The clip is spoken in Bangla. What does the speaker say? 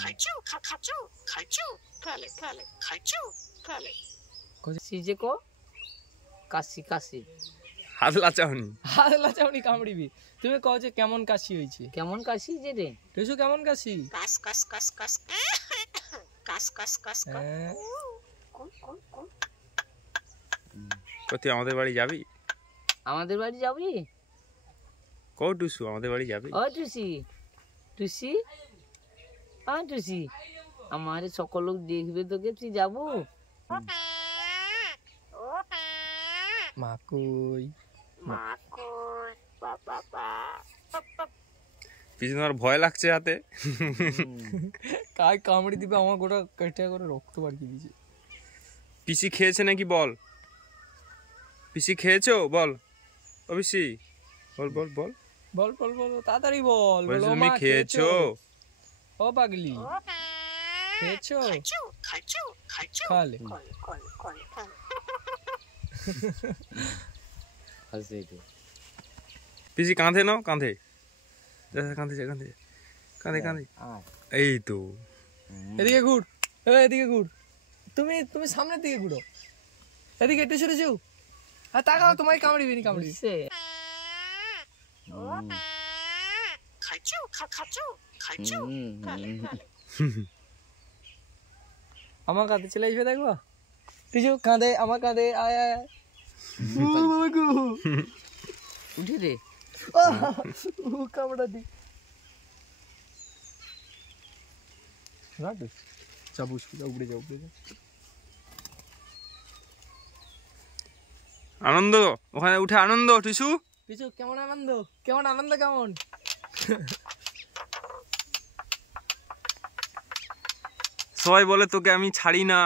খাই। সিজে কো কাশি কাশি হাতলা চাউনি হাতলা চাউনি কামড়িবি। তুমি কও যে কেমন কাশি হইছে। কেমন কাশি যে রে টুসু কেমন কাশি? কাস কাস কাস কাস কাস কাস কাস কাস। তুই আমাদের বাড়ি যাবি? আমাদের বাড়ি যাবি? কো টুসু আমাদের বাড়ি যাবি? ও টুসি টুসি টুসি আমার সকল লোক দেখবে তোকে, তুই যাবো? মা কই? পিছনে তোমার ভয় লাগছে হাতে? কাই কামড়ি দিবে আমার গোটা কেটে করে রক্ত বাড়িয়ে দিয়েছে। পিসি খেয়েছে নাকি বল? পিসি খেয়েছো বল? ও পিসি বল বল বল বল বল বল তাড়াতাড়ি বল। বলো তুমি মা খেয়েছো? ও পাগলি খেয়েছো? খালে পিসি কাঁধে নাও, কাঁধে কাঁধে কাঁধে কাঁধে কাঁধে। এই তো এদিকে ঘুর, এদিকে ঘুর। তুমি তুমি সামনের দিকে ঘুরো, এদিকে একটু সরে যাও। আর তাকাও, তোমায় কামড়িবি নি কামড়িবি। আমার কাঁধে চলে আসবে দেখবা। কিছু কাঁধে, আমার কাঁধে আয় আয়। উঠে রে কামড়া দি যাবো, উপরে যাও উপরে যাও। আনন্দ ওখানে উঠে আনন্দ। টিসু কিছু কেমন আনন্দ, কেমন আনন্দ কেমন? সবাই বলে তোকে আমি ছাড়ি না।